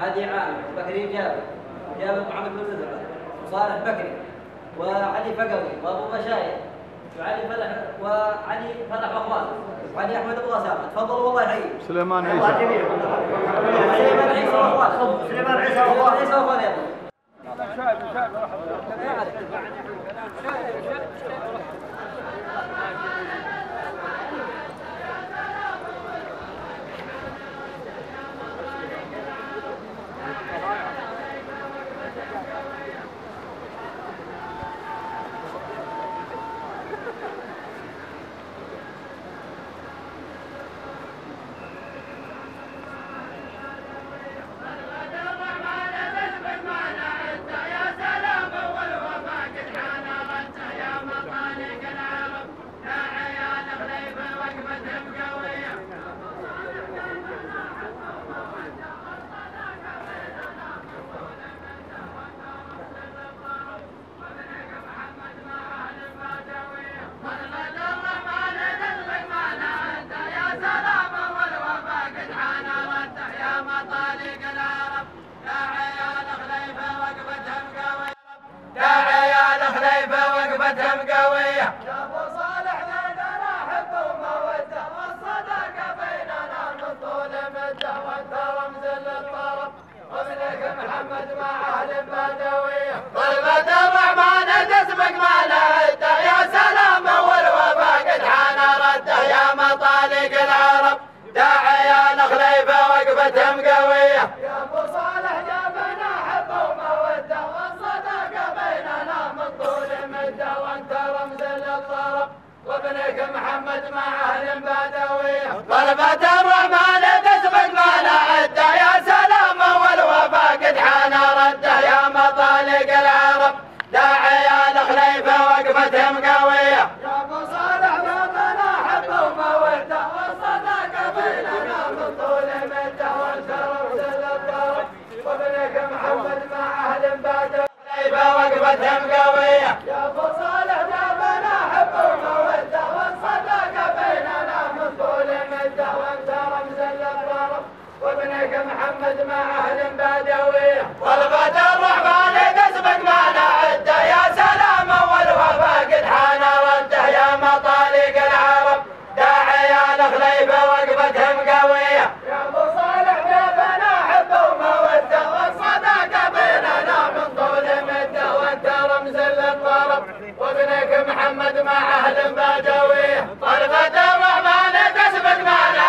هادي عامر وبكري جابر محمد بن زرع وصالح بكري وعلي فقوي وابو مشايخ وعلي فلح واخوانه وعلي احمد ابو غسان. تفضلوا والله يحييك. سليمان عيسى. سليمان عيسى واخوانه. سليمان عيسى واخوانه. وابنك محمد مع أهل بدوية. طلبة الرحمن تسبق معنا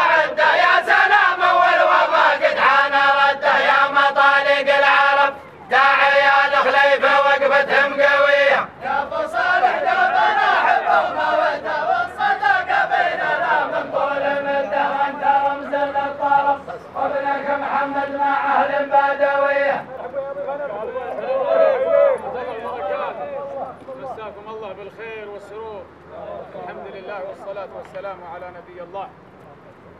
مساكم الله بالخير والسرور. الحمد لله والصلاة والسلام على نبي الله.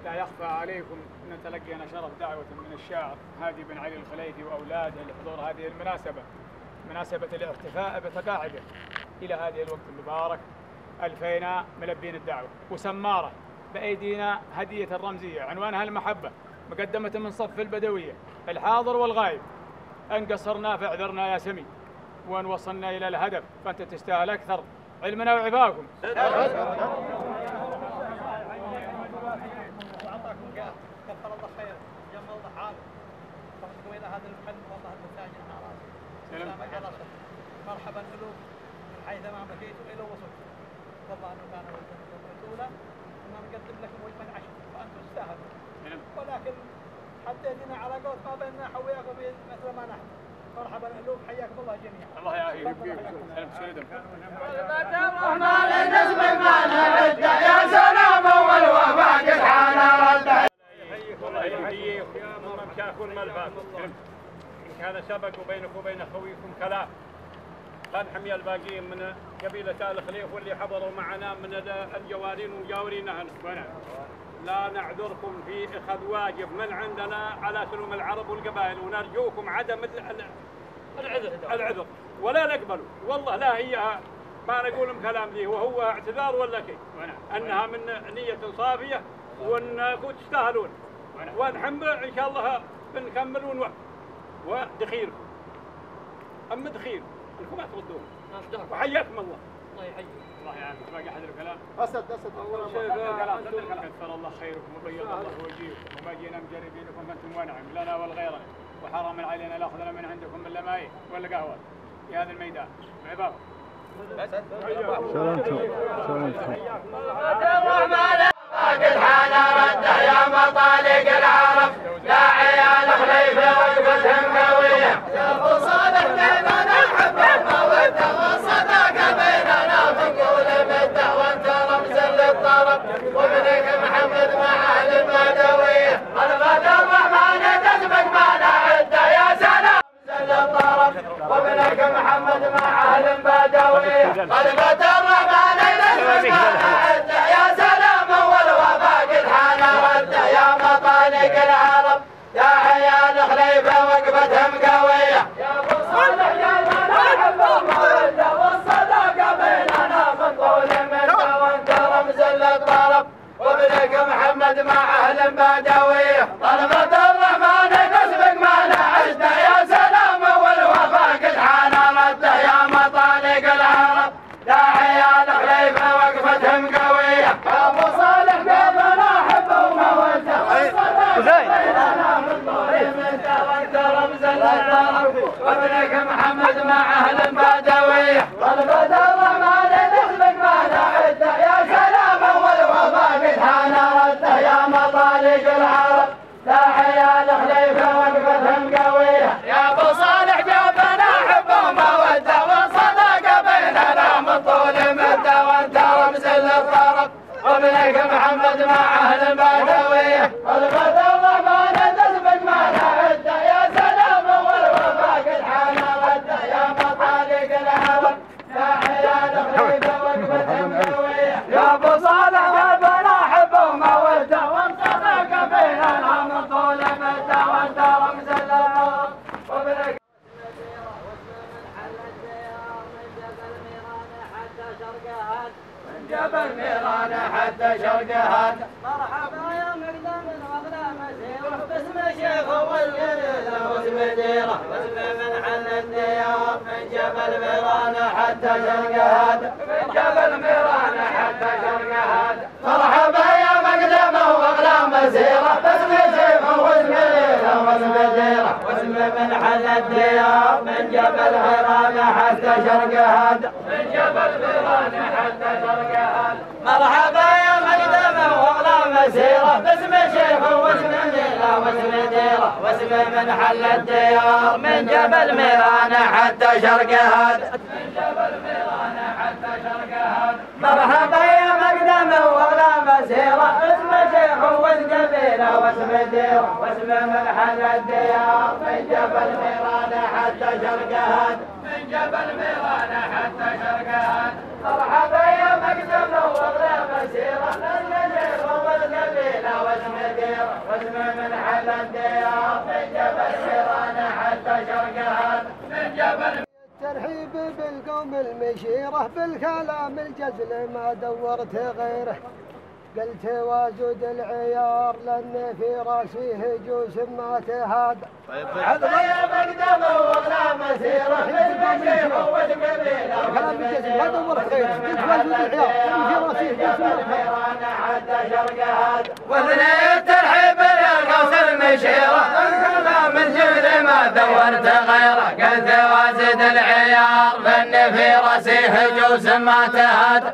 لا يخفى عليكم أن تلقينا شرف دعوة من الشاعر هادي بن علي الخليفي وأولاده لحضور هذه المناسبة، مناسبة الاحتفاء بتقاعده إلى هذه الوقت المبارك. ألفينا ملبين الدعوة وسمارة بأيدينا هدية الرمزية عنوانها المحبة، مقدمة من صف البدوية الحاضر والغايب. أن قصرنا فاعذرنا يا سمي، وأن وصلنا إلى الهدف فأنت تستاهل أكثر علمنا وعفاكم. كثر الله خير، جمع الله حالك، وفقكم الى هذا المحل والله المساجد على راسك. سلامك على خير. مرحبا الوف من حيث ما بكيتم الى وصلتم. والله انه كان ودكم الاولى ان نقدم لكم وجبه عشاء وانتم تستاهلون. ولكن حددنا على قولة ما بيننا حوياكم مثل ما نحن. مرحبا الوف، حياكم الله جميعا. الله يعافيك فيكم. سلام سيدنا. الرحمن نسبك ما نعد يا سلام والوفاء قد حان رده. يحييك يا ممشاكم ملفات. إن كان سبق بينك وبين خويكم كلام فنحمي الباقيين من قبيلة آل خليف واللي حضروا معنا من الجوارين ومجاورين أهلنا. لا نعذركم في إخذ واجب من عندنا على سلوم العرب والقبائل، ونرجوكم عدم العذر ولا نقبله. والله لا هي ما نقول كلام ذي وهو اعتذار ولا شيء، أنها من نية صافية وأنكم تستاهلون، ونحن إن شاء الله بنكمل ونوفق. ودخيلكم أما دخيل أنكم ما تردون وحياكم الله. الله يحييك. الله يعافيك. باقي أحد الكلام؟ أسد كثر الله خيركم وبيض الله وجيهكم، وما جينا مجربينكم فأنتم ونعم لنا والغيرنا، وحرام علينا الأخذ من عندكم من لماء ولا قهوة في هذا الميدان. عباكم. سلامتكم. قد حان رده يا مطالق العرب، يا عيال خليفه وقفتهم قويه. يا ابو صالح بيننا الحبه والموده والصداقه بيننا، بنقول مده وانت رمز للطرب، وابنك محمد مع اهل البدويه. الغد الرحمن تسبق ما نعده يا سلام رمز للطرب، وابنك محمد مع اهل البدويه. الغد الرحمن تسبق ما نعده يا سلام والوفاء قد حان رده يا مطالق العرب، يا عيال خليفه وقفتهم قويه. يا ابو صالح جاينا نحب الموده والصداقه بيننا، من طول مده وانت رمز للطرب، وابنك محمد مع اهل بدويه. طلبت الرحمن تسبق ما نعده يا سلام والوفاء قد حان رده يا مطالق العرب، يا عيال خليفه وقفتهم قويه. يا ابو صالح قلبنا حبه وموده والصداقه بيننا، من طول مده وانت رمز للطرب، وابنك محمد مع اهل بدويه. طلبت الرحمن تسبق ما نعده يا سلام والوفاء قد حان رده يا مطالق العرب، يا عيال خليفه وقفتهم قويه. يا ابو صالح جابنا حبه وموده والصداقه بيننا، من طول مده وانت رمز للطرب، وابنك محمد مع اهل البدويه. طلبت الرحمن تسبق ما نعده يا سلام والوفاء قد حان رده يا مطالق العرب، يا عيال خليفه وقفتهم قويه. يا ابو صالح جابنا حبه وموده والصداقه بيننا، من طول مده وانت رمز للطرب، وابنك جبل ميران حتى شرقهاد. مرحبا يا مقدم الغضلة مسيرة، باسم شيخ والجليل واسم ديرة، واسم من حل الديار من جبل ميران حتى شرقهاد، من جبل ميران حتى شرقهاد. مرحبا يا مقدم واغلى مسيرة، باسم شيخ واسم ديرة واسم ديرة، واسم من حل الديار من جبل ميران حتى شرقهاد، من جبل ميران حتى شرقهاد. مرحبا يا مقدمة واغلى مسيرة، باسم شيخ واسم ديرة واسم ديرة، واسم من حل الديار من جبل ميران حتى شرقهاد، من جبل ميران حتى شرقهاد. مرحبا يا مقدمة واغلى مسيرة، باسم شيخ واسم ديرة واسم ديرة، واسم من حل الديار من جبل ميران حتى شرقهاد، من جبل ميران حتى شرقهاد. من حل الديار من جبل حيران حتى شرقها من جبل. الترحيب بالقوم المشيرة بالكلام الجزل ما دورت غيره، قلت وازود العيار لأن في راسي هجوس ما تهادى. طيب اقدم ولا مسيرة بالمشيرة والقبيلة كلام الجزل ما دورت غيره، قلت وازود العيار لأن في راسي هجوس ما تهادى. حتى شرقها واثنين الترحيب بالقوم المشيرة بالكلام الجزل ما دورت غيره، قلت وازد العيار لأن في راسي هجوس ما تهادى.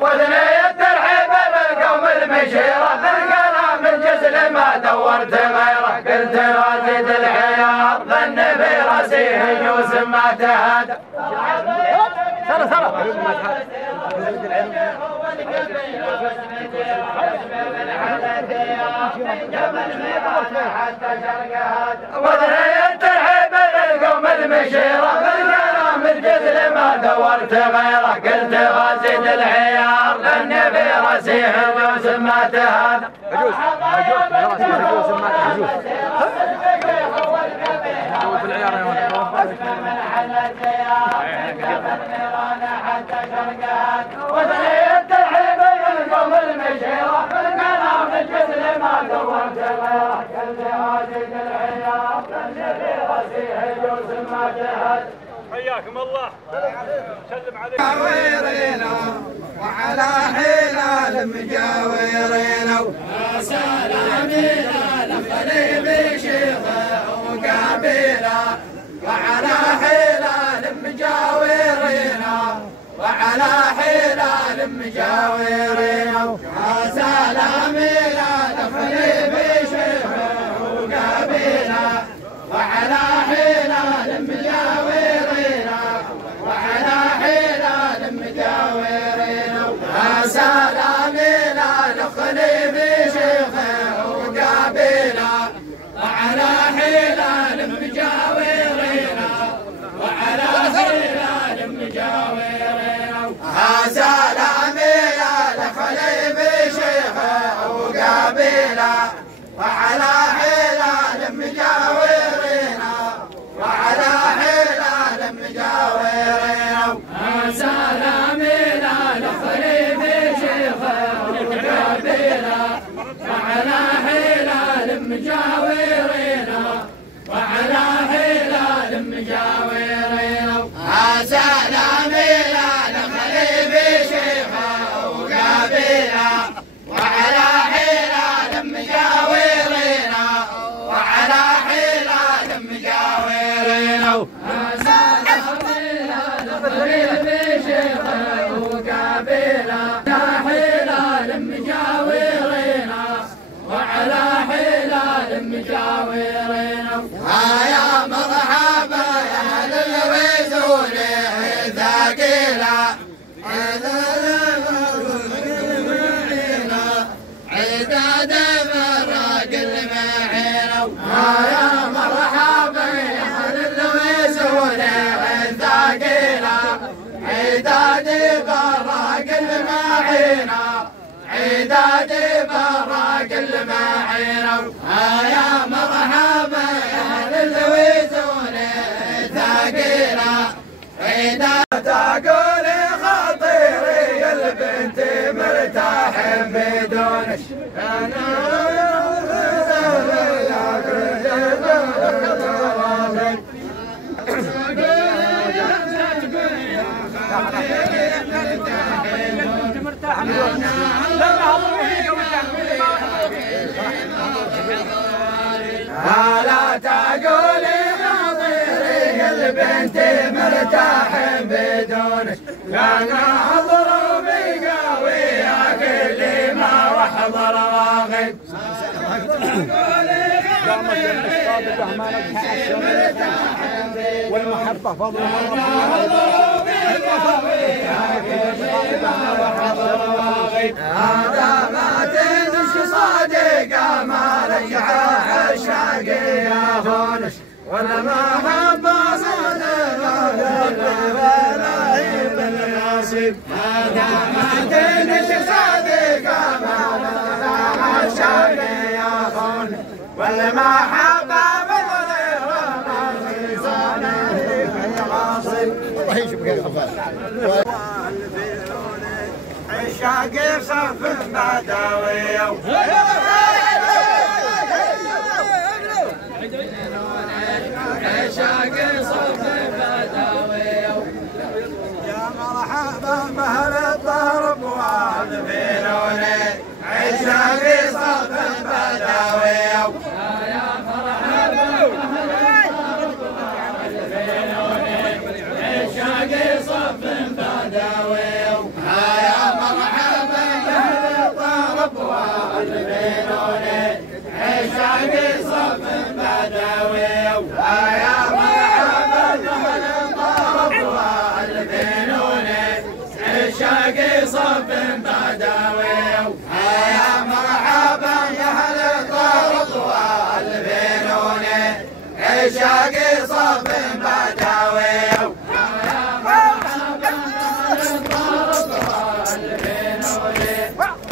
واثني الترحيب بالقوم المشيرة بالكلام الجزل ما دورت غيره، قلت وازيد العيار ظن في راسي هجوس ما تهادى. واثني الترحيب بالقوم المشيرة بالكلام الجزل ما دورت غيره، قلت وازيد العيار لأن في راسي هجوس ما تهادى. واثني الترحيب بالقوم المشيرة بالكلام الجزل ما دورت غيره، قلت وازيد العيار لأن في راسي هجوس ما تهادى. حياكم الله. سلم عليكم. مجاورينا وعلى حلال مجاورينا سلامينا لخليل شيخه وقابيله وعلى حلال مجاورينا وعلى حلال مجاورينا سلامينا لخليل شيخه وقابيله وعلى حلال مجاورينا وعلى حلال مجاورينا سلامينا لخليل شيخه وقابيله وعلى حلال مجاورينا وعلى حلال مجاورينا سلامينا لخليل شيخه وقابيله وعلى حلال مجاورينا وعلى حلال مجاورينا سلامينا لخليل شيخه وقابيله وعلى حلال مجاورينا وعلى حلال مجاورينا سلامينا لخليل شيخه وقابيله وعلى حلال مجاورينا وعلى حلال مجاورينا سلامينا لخليل شيخه وقابيله وعلى حلال مجاورينا وعلى حلال مجاورينا يا مرحبا يا اهل الويزون ثقيله عداد فراق المعينة يا مرحبا يا اهل الويزون الثقيلة عداد فراق المعينة عداد فراق المعينة يا مرحبا يا اهل الويزون الثقيلة عداد تقولي خطيري البنت مرتاح بدونك لا تقولي نظيري البنت مرتاح بدونك انا اضربي قوية كل ما واحضر واغب والمحبة فضل هذا ما تنش صادقة ما رجع الشاقية فونش ولا ما حب صادق مدينة صادقة ما الشوق ياخون والمحبة بالغير ما في واصل الله يجيب غير غفار عشاق صف بدوي عشاق صف بدوي يا مرحبا بأهل الطرب والفنون عشاق صف بدوي يا مرحبا بأهل الطرب والفنون عشاق صف بدوي يا مرحبا بأهل الطرب والفنون عشاق صف بدوي يا مرحبا بأهل الطرب والفنون عشاق صف بدوي يا مرحبا بأهل الطرب والفنون عشاق صف بدوي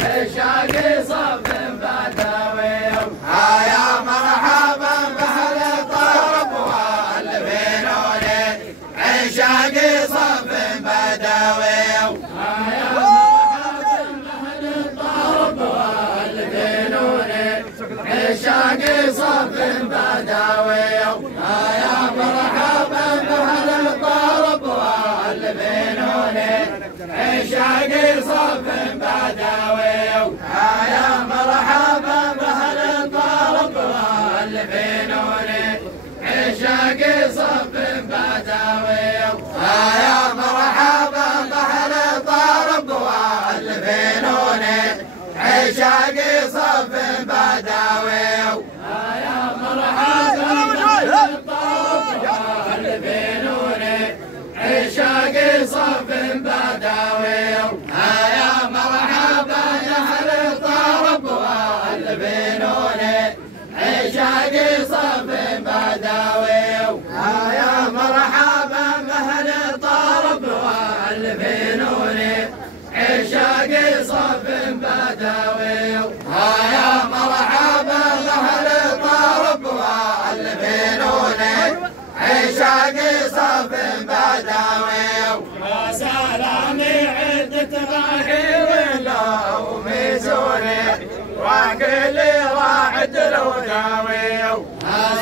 عشاق صف بدوي يا مرحبا بأهل الطرب والفنون عشاق صف بدوي يا مرحبا بأهل الطرب والفنون عشاق صف بدوي يا مرحبا بأهل الطرب والفنون عشاق صف بدوي يا مرحبا بأهل الطرب والفنون عشاق صف بدوي يا مرحبا بأهل الطرب والفنون عشاق صف بدوي يا مرحبا بأهل الطرب والفنون عشاق صف بدوي يا مرحبا بأهل الطرب والفنون عشاق صف بدوي يا مرحبا بأهل الطرب والفنون عشاق صف بدوي يا مرحبا بأهل الطرب والفنون عشاق صف بدوي يا سلامي عدة راحل له ميزوني وكل راحت له داوي يا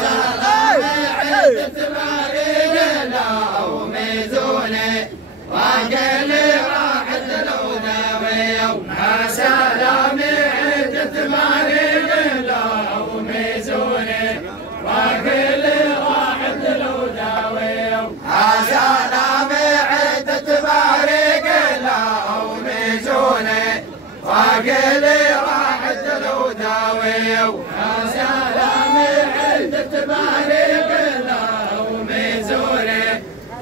سلامي عدة راحل له ميزوني وكل راحت له داوي يا سلامي عدة راحل له ميزوني وكل راحت له داوي يا سلامي عدة بارق له ميزوني وكل راحت له داوي يا سلامي عدة بارق له ميزوني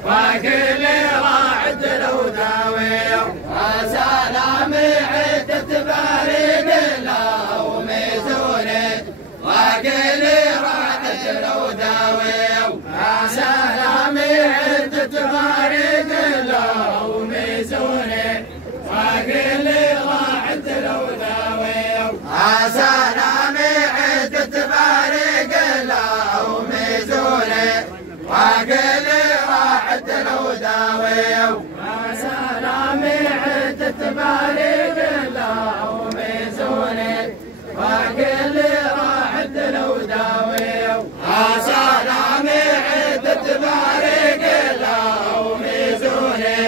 وكل راحت له داوي يا سلامي عدة بارق له ميزوني وكل راحت له داوي يا سلامي عدة بارق له ميزوني وكل راحت له داوي يا سلامي عدة بارق له ميزوني وكل راحت له داوي يا سلامي عدة بارق له ميزوني وكل راحت له داوي يا سلامي عدة بارق له ميزوني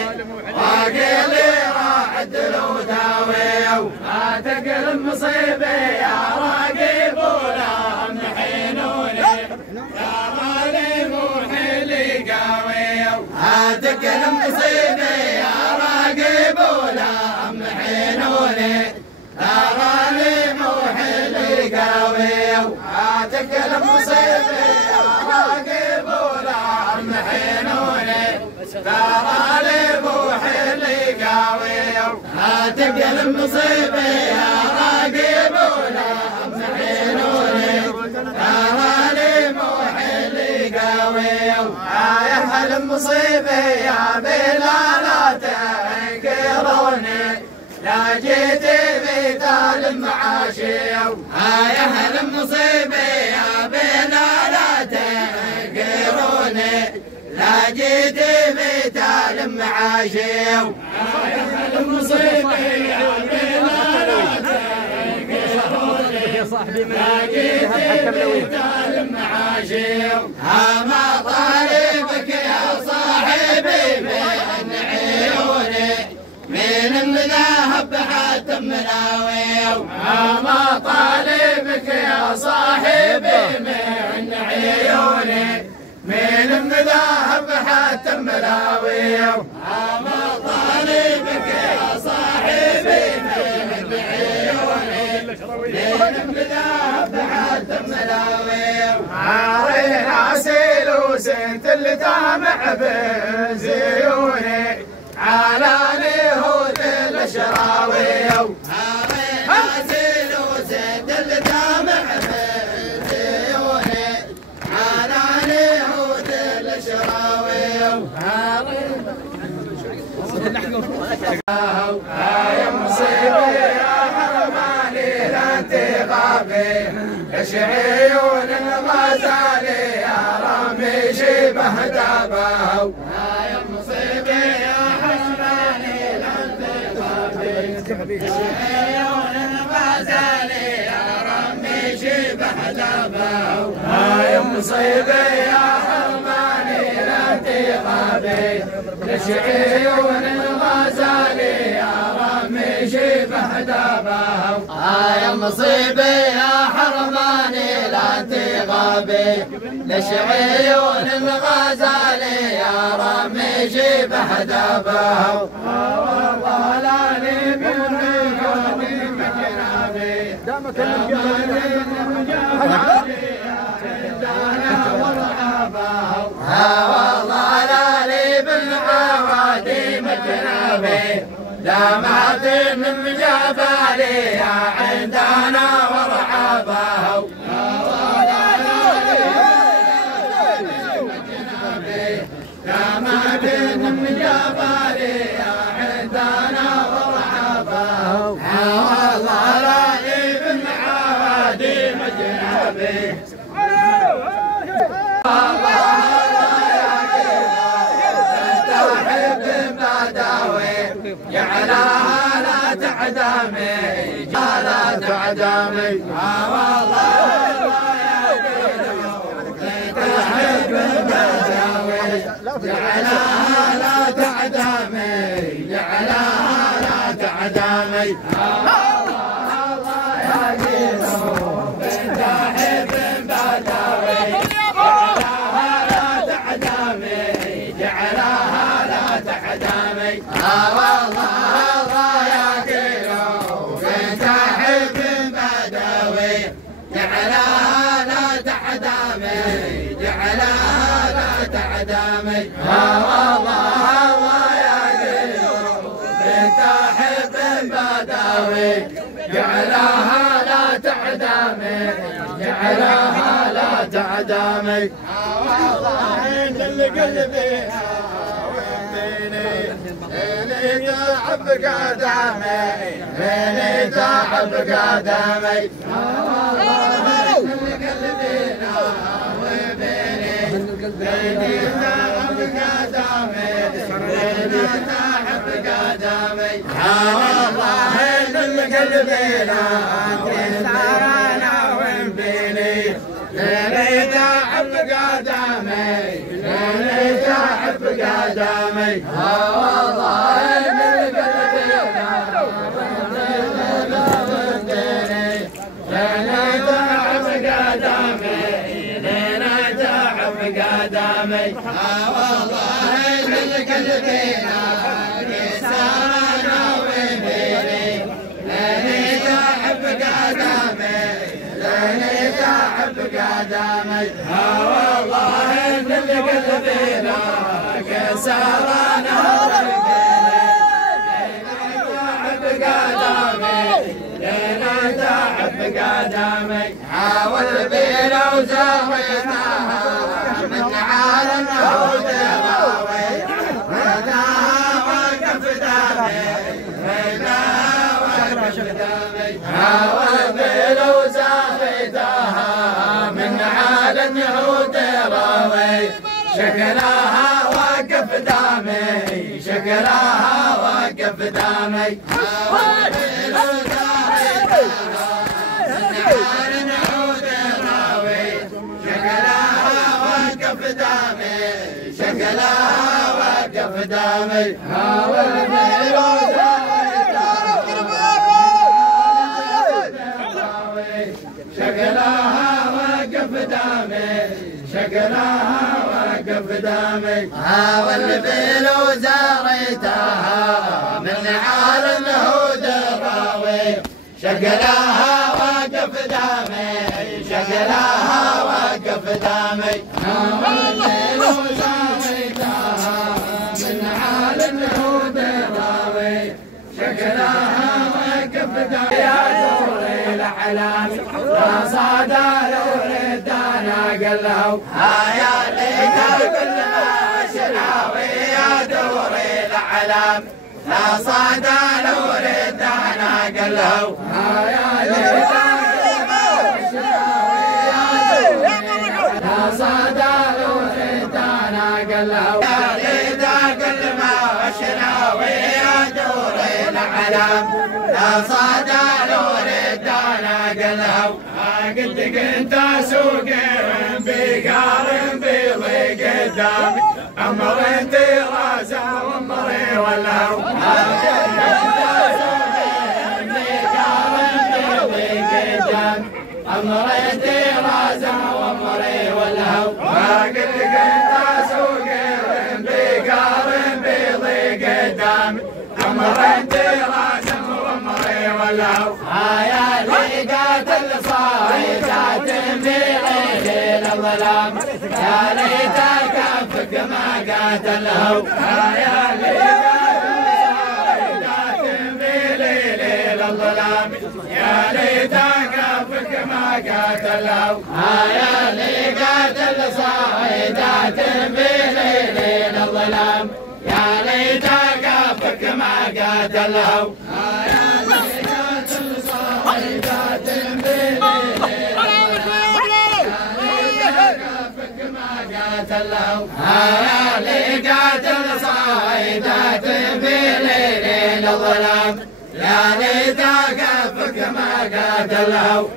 وكل راحت له داوي ما تقلب مصيبي يا راقب ولا محنوني يا غالب وحلي قاوي تقلب مصيبي يا راقب ولا محنوني يا غالب وحلي قاوي تقلب مصيبي يا راقب ولا محنوني يا غالب وحلي قاوي تقلب مصيبي يا راقب ولا محنوني يا غالب وحلي قاوي يا اهل المصيبه يا بلال تنكر لا جيت مثال معاشي يا أهل المصيبة يا بنا لا تنكروني لا جيت مثال معاشي يا أهل المصيبة يا بنا لا تنكروني يا صاحبي لا جيت مثال معاشي ما طالبك يا صاحبي من عيوني من المذاهب حتى ملاوي ما طالبك يا صاحبي من عيوني من المذاهب حتى ملاوي ما طالبك يا صاحبي من عيوني من المذاهب حتى ملاوي عارينا سيلوس انت اللي تامع بزيوني على اليهود الشراوي عارينا سيلوس انت اللي تامع بزيوني على اليهود الشراوي يا مصيبه يا حرماني لا انتقابي ايش عيون الغزالي يا رامي شبه دابه يا مصيبه يا حرماني لا انتقابي ايش عيون الغزالي يا رامي شبه دابه يا مصيبه يا حرماني لا انتقابي ايش عيون الغزالي يا رامي شبه دابه يا مصيبه يا حرماني لا انتقابي ليش عيون الغزالي يا رامي شبه دابه والله لا لي من عيوني مجنابي دامك والله لا لي بالعوادي مجنابي لا معدن من جبالي عندنا ورعابه لا معدن من جبالي عندنا ورعابه والله لا لي بالعوادي مجنابي جعلها لا تعدمي لا تعدمي والله تحب البداوي جعلها لا تعدمي جعلها لا تعدمي الله يا جيرو تحب البداوي جعلها لا تعدمي جعلها لا تعدمي والله يا كيلو انت حب بدوي جعلها لا تعدمي جعلها لا تعدمي والله يا كيلو انت حب بدوي جعلها لا تعدمي جعلها لا تعدمي والله انت اللي قلبي ليلي تعب قدامي ليلي تعب قدامي قلبينا وبيني ليلي تعب قدامي ليلي تعب قدامي والله اللي قلبينا صارنا وبيني ليلي تعب قدامي ليلي تعب قدامي والله اللي قلبينا وبيني ليلي تعب قدامي ليلي تعب قدامي والله اللي قلبينا صارنا وبيني ليلي تعب قدامي ليلي تعب قدامي والله اللي قلبينا كسرنا ليلي تعب قدامي حاول بينا وزاويناها من عالم ودراوي وقف دامي والفلوس اخذتها من على اليهود راوي شكلها وقف دامي شكلها وقف دامي والفلوس اخذتها من على اليهود راوي شكلها وقف دامي شكلها وقف دامي والفلوس شكلها وقف دامي شكلها وقف دامي والفلوس ريتها من عار الهود الراوي شكلها وقف دامي شكلها وقف دامي والفلوس ريتها من عار الهود الراوي شكلها وقف دامي يا دوري الاحلام لا صادر ورد انا قلهو يا ليت كل ما شناوي يا دوري الاحلام لا صادر ورد انا قلهو يا ليت كل ما شناوي لا صادر ورد انا قلهو يا ليت كل ما شناوي يا دوري الاحلام لا صادر ورد انا قلهو قلت كنت اسوق بقار بيضي قدامي امر انت راسه وامري والهو كنت اسوق بقار بيضي قدامي امر انت راسه وامري والهو قلت كنت اسوق بقار بيضي قدامي امر انت راسه وامري والهو يا لقات الصايدات بليل الظلام يا ليت كفك ما قاتلهو يا لقات الصايدات بليل الظلام يا ليت كفك ما قاتلهو يا لقات الصايدات بليل الظلام يا ليت كفك ما قاتلهو يا لقات الصايدات بليل الظلام يا ليت كفك ما قاتلهو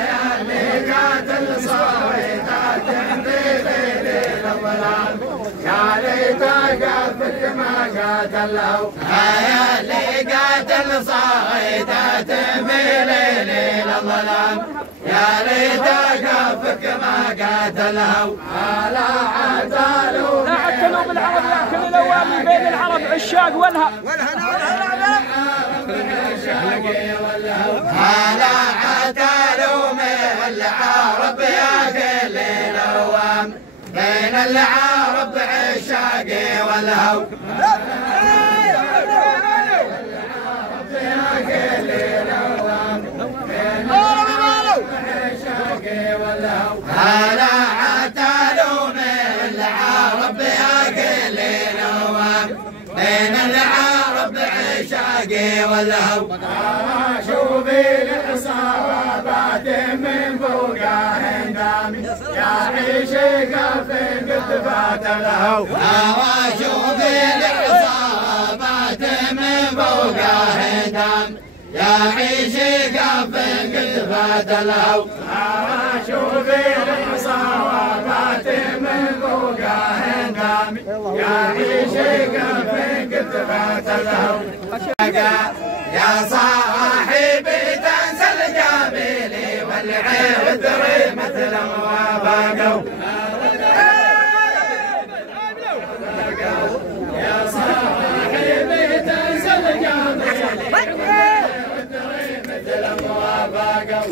يا لقات الصايدات بليل الظلام يا ليت كفك ما قاتلهو يا لقات الصايدات بليل الظلام يا ليت كفك ما قاتلهو لا عتلوا بالعرب يا كل الاوامر بين العرب عشاق والها لا عتلوا من العرب يا كل الاوام بين العرب عشاق والهو هلا عتلوا من العرب يا كل نوام بين العرب عشاقي والهو شوفي العصابات من فوقها هندامي يا عيشي قلبي قد فات الهو شوفي العصابات من فوقها هندامي يا عيشي قلبي قد فات الهو شوفي العصابات من فوقها هندامي يا عيشي قلبي قد فات الهو يا صاحبي تنسى الجميل والعذر مثل ما وافقوا يا صاحبي تنسى الجميل مثل موافقة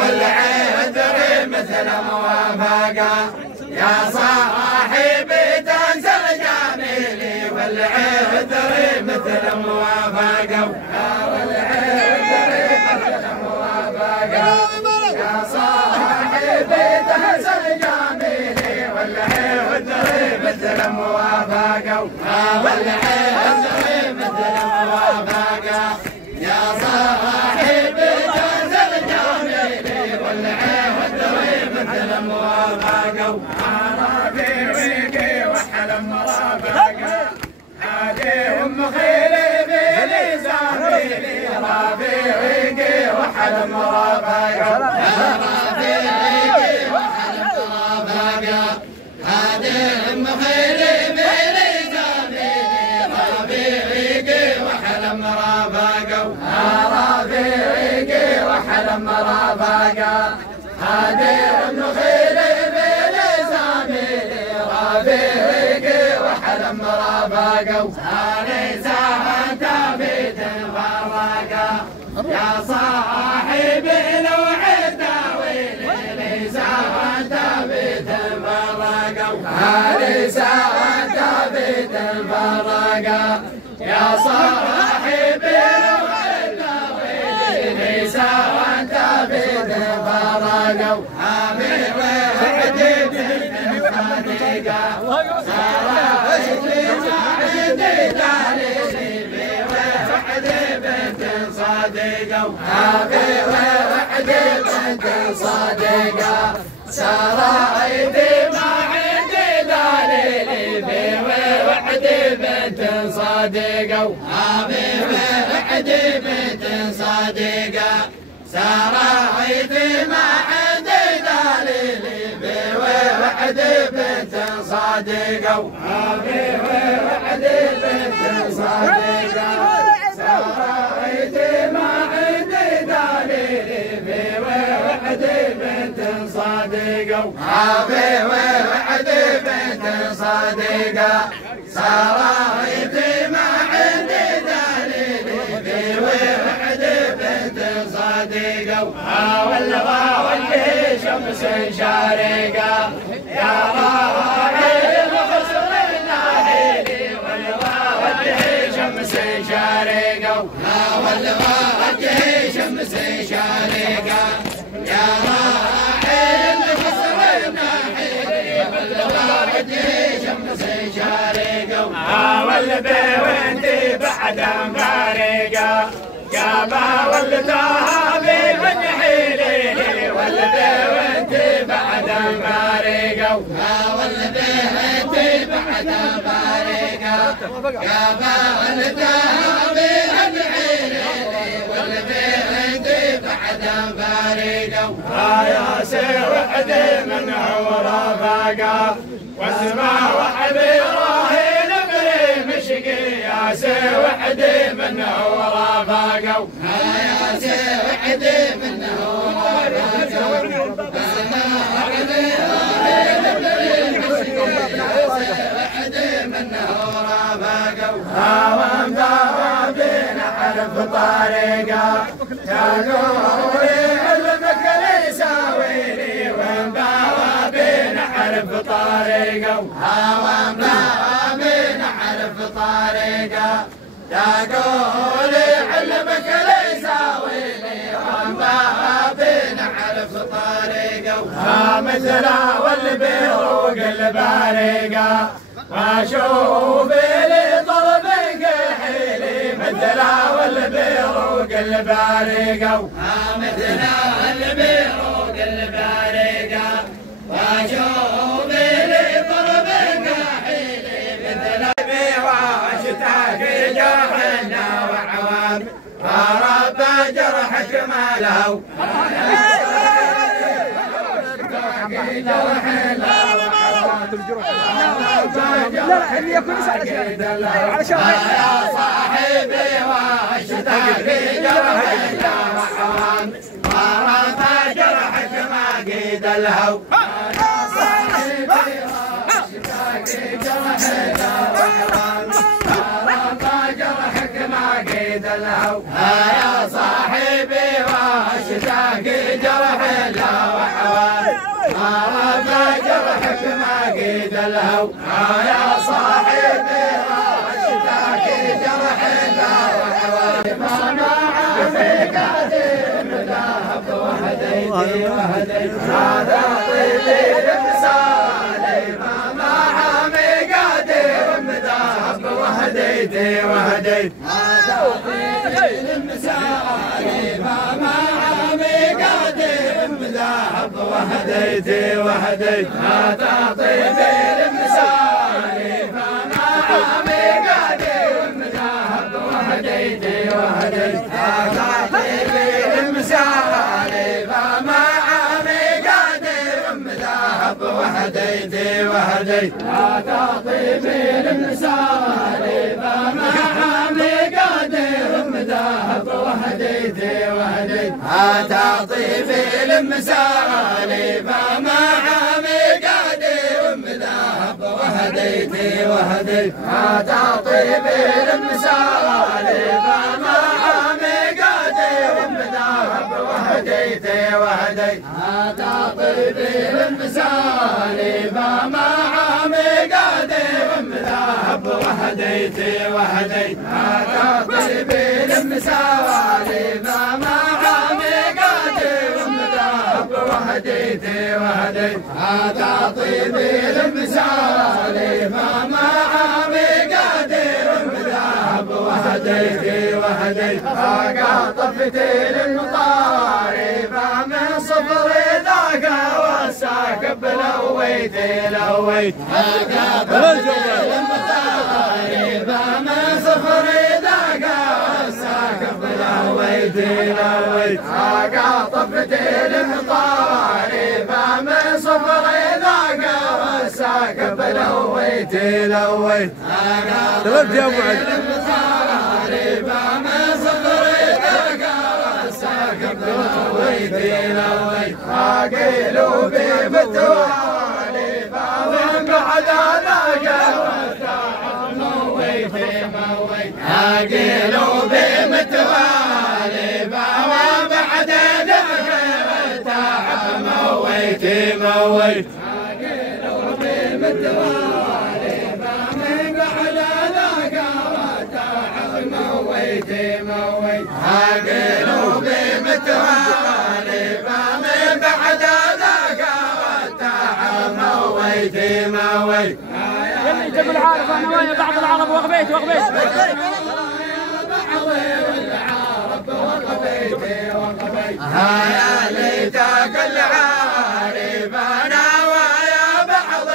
والعذر مثل موافقة يا صاحبي تنسى الجميل والعذر مثل موافقة والعذر مثل موافقة يا صاحبي تنسى الجميل والعذر مثل موافقة والعذر مثل موافقة يا صاحبي رافقوا رافقي وحلم رافقوا هاديهم خيري بلي زاميلي رافقي وحلم رافقوا رافقي وحلم رافقوا هاديهم خيري بلي زاميلي رافقي وحلم رافقوا رافقي وحلم رافقوا هاديهم خيري بلي زاميلي رافقي وحلم رافقوا هاني زهنت بيت فرقا يا صاحبي لو عدنا ويلي زهنت بيت فرقا هاني زهنت بيت فرقا يا صاحبي لو عدنا ويلي زهنت بيت فرقا هامي وحدي بيت فرقا هابي وحدي بنت صديقة سرايدي ما عندي دليلي بي وحدي بنت صديقة هابي وحدي بنت صديقة سرايدي ما عندي دليلي بي وحدي بنت صديقة هابي وحدي بنت صديقة سرايدي ما عندي دليلي بي وحدي بنت صديقة هابي وحدي بنت صديقة سرايدي ما عندي دليلي بي وحدي بنت صديقة واللي شمس شارقة يا راعي الغصن الناهيلي واللي شمس شارقة واللي شمس شارقة يا راعي الغصن الناهيلي واللي شمس شارقة والبي وانتي بعد مفارقة جابا ولدها بمن حيلي والبي وانتي بعد مفارقة والبي وانتي بعد مفارقة جابا ولدها بمن حيلي والبي وانتي بعد مفارقة يا سوحدي من هو رفاقة واسمع وحدي راهين مشقي يا سوحدي من هو رفاقة يا سوحدي من هو رفاقة وحدي من هو رفاقة ومداربين حرف طريقة تقولي علمك ليس ويلي ومداربين حرف طريقة ومداربين حرف طريقة تقولي علمك ليس ويلي ومداربين حرف طريقة مثل والبيروق البارقة واشوف لي طلب كحيلي مثل والبيروق البارقة مثل والبيروق البارقة واشوف لي طلب كحيلي مثل واشتاق جرحنا وعوام فرب جرحك ما له لا اللي يكون يساعدك علشان يا صاحبي واشتاق جرحنا وحوام ورث جرحك ما قيد الهو يا صاحبي واشتاق جرحنا وحوام ورث جرحك ما قيد الهو يا صاحبي واشتاق جرحنا وحوام ورث جرحك ما قيد الهو يا صاحبي واشتاق جرحنا وحوام ما عافيك قديم ذهب وهديتي هذا طيبي بمثالي ما عامي قدير ذهب وهديتي هذا طيبي بمثالي ما عامي قدير ذهب مذهب وهديتي وهديت ما تعطيبي المسالي فما عامي قادر مذهب وهديتي وهديت ما تعطيبي المسالي فما عامي قادر مذهب وهديتي وهديت ما تعطيبي المسالي فما عامي قادر مذهب وهديتي وهديت ما تعطيبي المسالي فما عامي قادر مذهب وهديتي وهديت ما تعطيبي المسالي فما عامي قادر مذهب وهديتي وهديت ما تعطيبي المسالي فما عامي قادر مذهب وهديتي وهديت ما تعطيبي المسالي فما عامي قادر مذهب وهديتي وهديت ما تعطيبي المسالي فما عامي قادر مذهب وهديتي وهديت قاطفتي للمطاري فمن صفري ذاك والساكب لويتي لويت قاطفتي للمطاري فمن صفري ذاك والساكب لويتي لويت قاطفتي للمطاري فمن صفري ذاك والساكب لويتي لويت تمام يا ابو عد فمن صفري ذاك والساكب لويتي لويت قيلوا بفتوالي فمن بعد ذاك والتعب مويتي مويت قيلوا بمتوالي فمن بعد ذاك والتعب مويتي مويت قيلوا بمتوالي فمن بعد ذاك والتعب مويتي مويت قيلوا بمتوالي فمن بعد ذاك والتعب مويتي مويت يلي جاب العارف انا ويا بعض العرب وغبيت يا ليتك العارف انا ويا بعض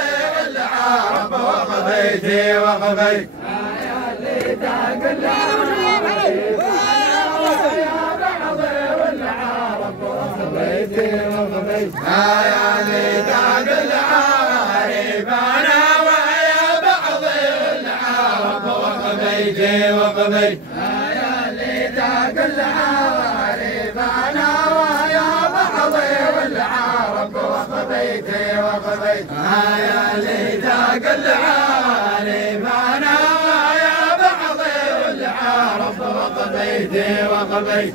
العرب وغبيتي وغبيت يا ليتك العارف انا ويا بعض العرب وغبيتي وغبيت يا ليتك العارف انا ويا بعض العرب وغبيتي وغبيت يا ليتك العارف انا ويا بعض العرب وغبيتي وغبيت يا ليتك العارف انا ويا بعض العرب وغبيتي وغبيت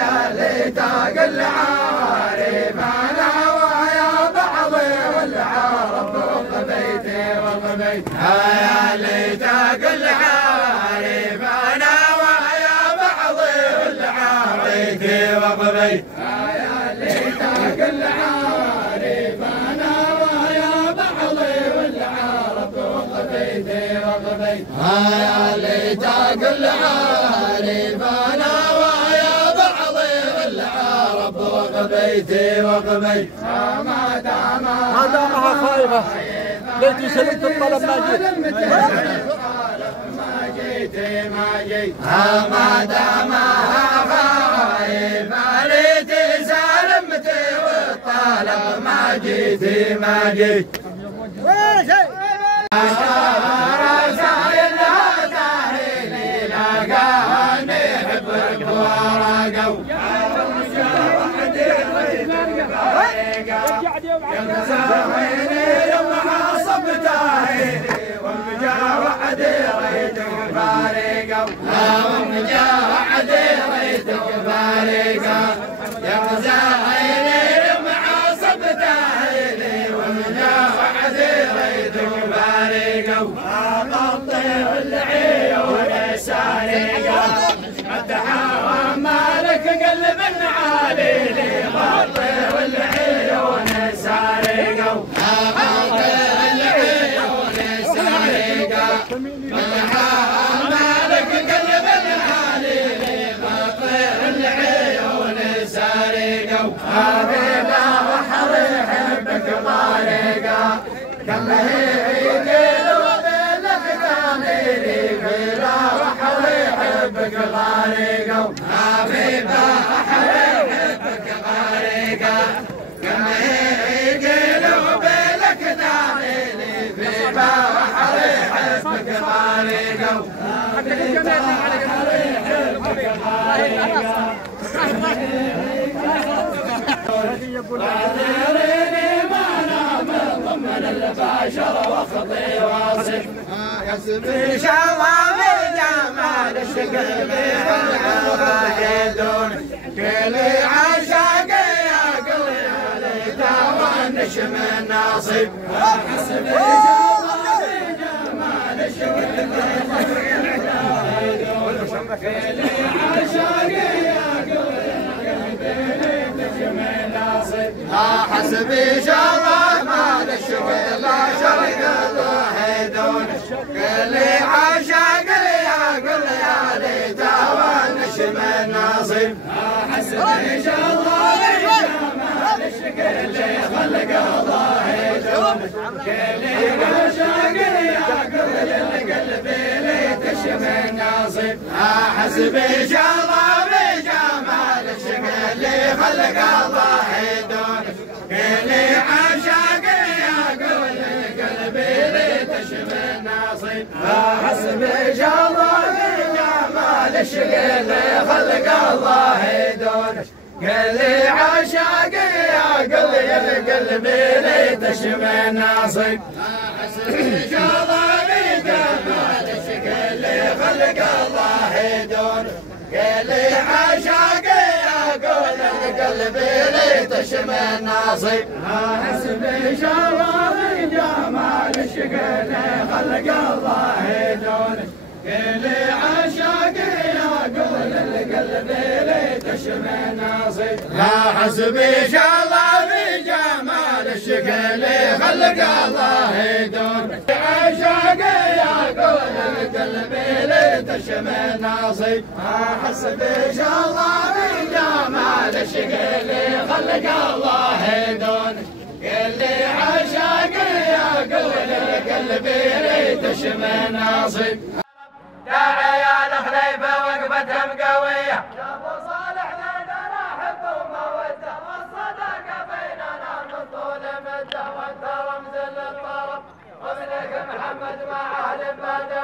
يا ليتك العارف انا ويا بعض العرب وغبيتي وغبيت يا ليتك العارف انا ويا بعض العرب وغبيت يا ليتك العارف انا ويا بعض العرب وغبيتي وغبيت يا ليتك العارف انا ويا بعض العرب وغبيتي وغبيت ما دامها خايفه ليت سلمت الطلب ما جيت ما جيت ما دامها خايفه ليت سلمت والطلب ما جيت قلب عالي لي غطي والعيون سارقوا غطي العيون سارقوا مالك قلب عالي لي غطي العيون سارقوا حبيبه وحريقه حسبي شرف جمال الشقل يدون كل عشاق يا قلبي عليك والنشم الناصب حسبي شرف جمال الشقل يدون كل عشاق يا قلبي والنشم الناصب حسبي شرف مال الشقل شرق الوحيدون كل عشاق يا قل يا ليته والنشم الناصب حسبي شرف جمال الشقل خلق الله يدون كل عشاق يا قل يا قلبي ليتشم الناصب حسبي شرف جمال الشقل خلق الله يدون كل عشاق يا قل قلبي ليتشم الناصب حسبي شرف جمال الشقل خلق الله يدون كل عشاق يا قل قلبي ليتشم الناصب حسبي شرف جمال الشقل خلق الله يدون كل عشاق يا قل قلبي ليتشم الناصب حسبي شرف جمال الشقل خلق الله يدون كل عشاق يا قل قلبي ليتشم الناصب حسبي شرف جمال الشقل خلق الله يدون عشاق يا قل قلبي ليتشم الناصب حسبي شرف جمال الشقل خلق الله يدون كل عشاق يا قل قلبي ليتشم الناصب داعي يا الخليفه وقفتهم قويه يا ابو صالح لنا حب وموده والصداقه بيننا من طول مده وانت رمز للطرب وابنك محمد مع اهل بلده